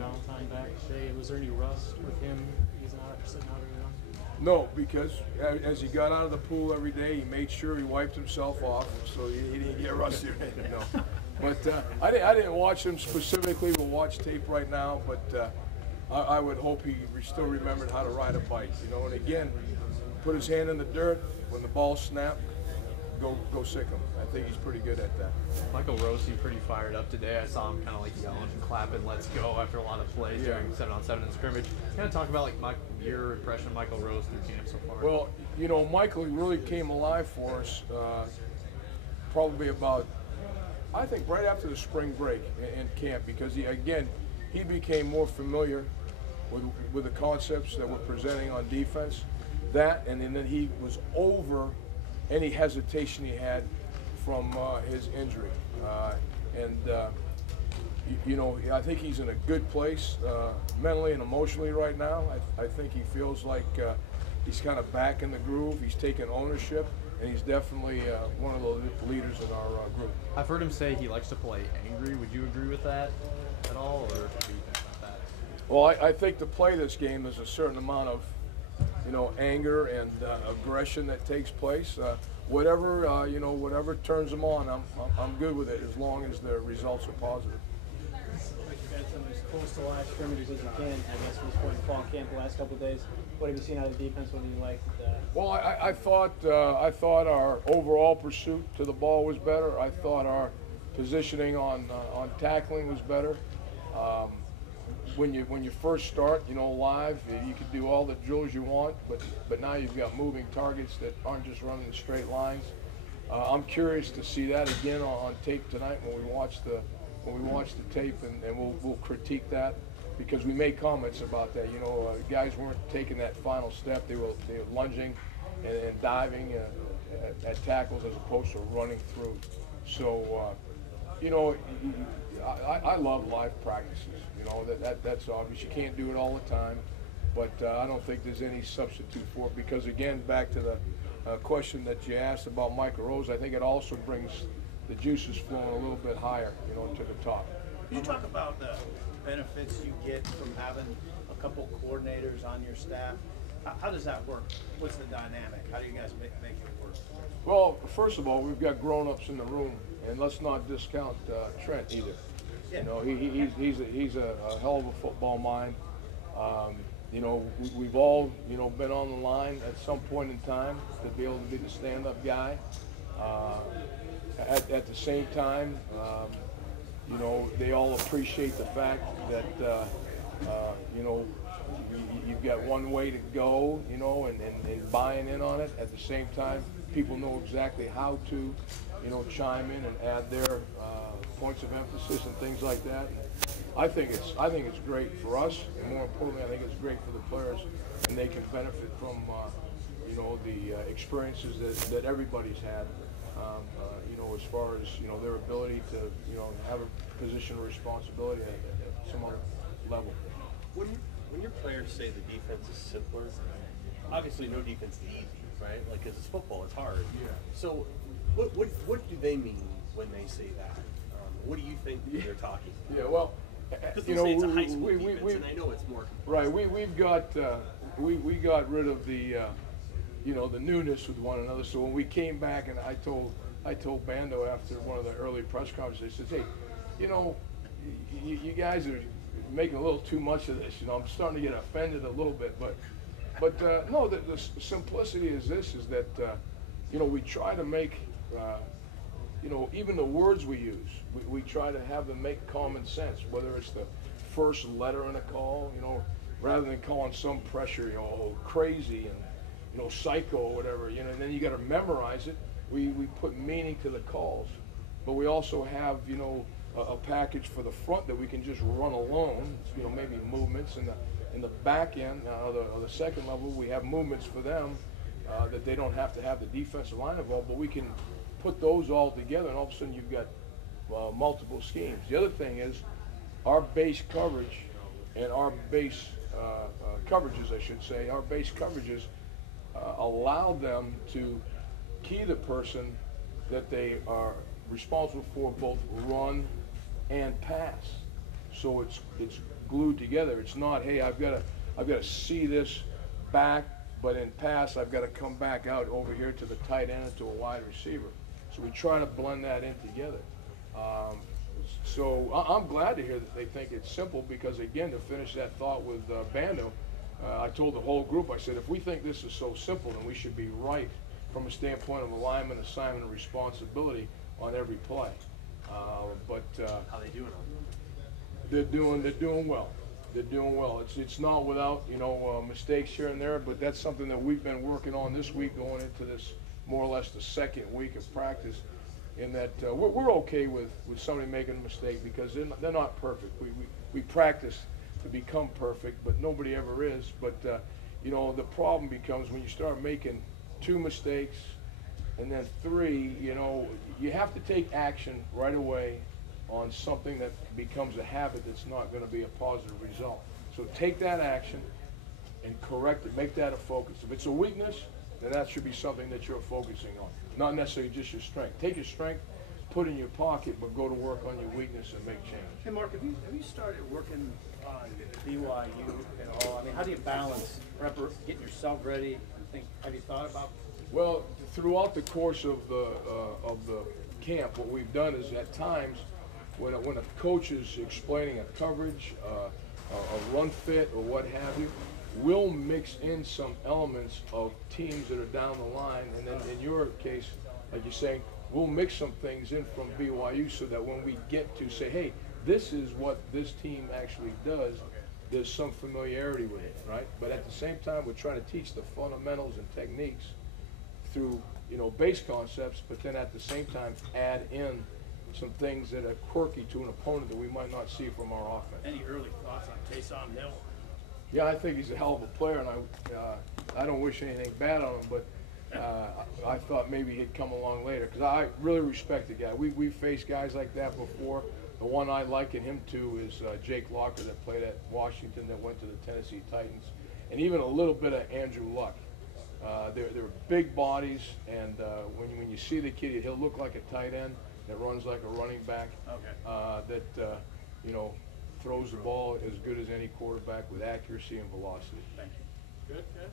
Valentine back today. Was there any rust with him? He's not sitting out very long. No, because as he got out of the pool every day, he made sure he wiped himself off, so he didn't get rusty or anything. No. But I didn't watch him specifically. We'll watch tape right now, but I would hope he still remembered how to ride a bike. You know, and again, put his hand in the dirt when the ball snapped. Go sick him. I think he's pretty good at that. Michael Rose seemed pretty fired up today. I saw him kind of like yelling and clapping, "Let's go!" after a lot of plays during 7-on-7 in scrimmage. Kind of talk about like your impression of Michael Rose through camp so far. Well, you know, Michael really came alive for us probably about, I think, right after the spring break in camp, because he became more familiar with the concepts that we're presenting on defense. That, and then he was over any hesitation he had from his injury. You know, I think he's in a good place mentally and emotionally right now. I think he feels like he's kind of back in the groove. He's taken ownership, and he's definitely one of the leaders in our group. I've heard him say he likes to play angry. Would you agree with that at all, or what do you think about that? Well, I think to play this game, there's a certain amount of, you know, anger and aggression that takes place. Whatever you know, whatever turns them on, I'm good with it as long as the results are positive. You've had some as close to live scrimmages as you can, I guess, from this point in fall camp the last couple of days. What have you seen out of the defense? What do you like? Well, I thought our overall pursuit to the ball was better. I thought our positioning on tackling was better. When you first start, you know, live, you can do all the drills you want, but now you've got moving targets that aren't just running in straight lines. I'm curious to see that again on tape tonight when we watch the tape, and we'll critique that, because we made comments about that. You know, guys weren't taking that final step; they were lunging and diving at tackles as opposed to running through. So, you know, I love live practices. You know, that's obvious. You can't do it all the time, but I don't think there's any substitute for it, because, again, back to the question that you asked about Michael Rose, I think it also brings the juices flowing a little bit higher, you know, to the top. Can you talk about the benefits you get from having a couple coordinators on your staff? How does that work? What's the dynamic? How do you guys make it work? Well, first of all, we've got grown-ups in the room, and let's not discount Trent either. You know, he's a hell of a football mind. You know, we've all, you know, been on the line at some point in time to be able to be the stand-up guy. At the same time, you know, they all appreciate the fact that, you know, you've got one way to go, you know, and buying in on it. At the same time, people know exactly how to, you know, chime in and add their points of emphasis and things like that. I think it's great for us, and more importantly, I think it's great for the players, and they can benefit from, you know, the experiences that everybody's had. You know, as far as, you know, their ability to, you know, have a position of responsibility at some other level. When your players say the defense is simpler, obviously no defense is easy, right? Like, 'cause it's football, it's hard. Yeah. So, what do they mean when they say that? What do you think they're talking about? Yeah, well, you know, it's a high school defense, and I know it's more complex. Right. We've got we got rid of the you know, the newness with one another. So when we came back, and I told Bando after one of the early press conferences, I said, hey, you know, you guys are making a little too much of this. You know, I'm starting to get offended a little bit, but no, the simplicity is this: is that you know, we try to make you know, even the words we use, we try to have them make common sense. Whether it's the first letter in a call, you know, rather than calling some pressure, you know, crazy and, you know, psycho or whatever, you know, and then you got to memorize it. We put meaning to the calls, but we also have, you know, a package for the front that we can just run alone. You know, maybe movements in the back end or the second level. We have movements for them that they don't have to have the defensive line involved, but we can put those all together, and all of a sudden you've got multiple schemes. The other thing is our base coverage and our base coverages, I should say, our base coverages allow them to key the person that they are responsible for both run and pass. so it's glued together. It's not, hey, I've got to see this back, but in pass I've got to come back out over here to the tight end and to a wide receiver. So we try to blend that in together. So I'm glad to hear that they think it's simple, because again, to finish that thought with Bando, I told the whole group, I said, if we think this is so simple, then we should be right from a standpoint of alignment, assignment, and responsibility on every play. But How they doing on they're doing well. They're doing well. It's not without, you know, mistakes here and there, but that's something that we've been working on this week, going into this more or less the second week of practice. In that we're okay with somebody making a mistake, because they're not perfect. We practice to become perfect, but nobody ever is. But you know, the problem becomes when you start making 2 mistakes and then 3. You know, you have to take action right away on something that becomes a habit that's not going to be a positive result. So take that action and correct it. Make that a focus. If it's a weakness, then that should be something that you're focusing on, not necessarily just your strength. Take your strength, put it in your pocket, but go to work on your weakness and make change. Hey, Mark, have you started working on BYU at all? I mean, how do you balance getting yourself ready? Have you thought about? Well, throughout the course of the camp, what we've done is at times when a coach is explaining a coverage, a run fit, or what have you, we'll mix in some elements of teams that are down the line, and then in your case, like you're saying, we'll mix some things in from BYU, so that when we get to say, hey, this is what this team actually does, there's some familiarity with it, right? But at the same time, we're trying to teach the fundamentals and techniques through, you know, base concepts, but then at the same time add in some things that are quirky to an opponent that we might not see from our offense. Any early thoughts on Taysom Hill? Yeah, I think he's a hell of a player, and I don't wish anything bad on him, but I thought maybe he'd come along later, because I really respect the guy. We've faced guys like that before. The one I liken him to is Jake Locker, that played at Washington, that went to the Tennessee Titans, and even a little bit of Andrew Luck. They're big bodies, and when you see the kid, he'll look like a tight end that runs like a running back. Okay. You know, throws the ball as good as any quarterback with accuracy and velocity. Thank you. Good, guys.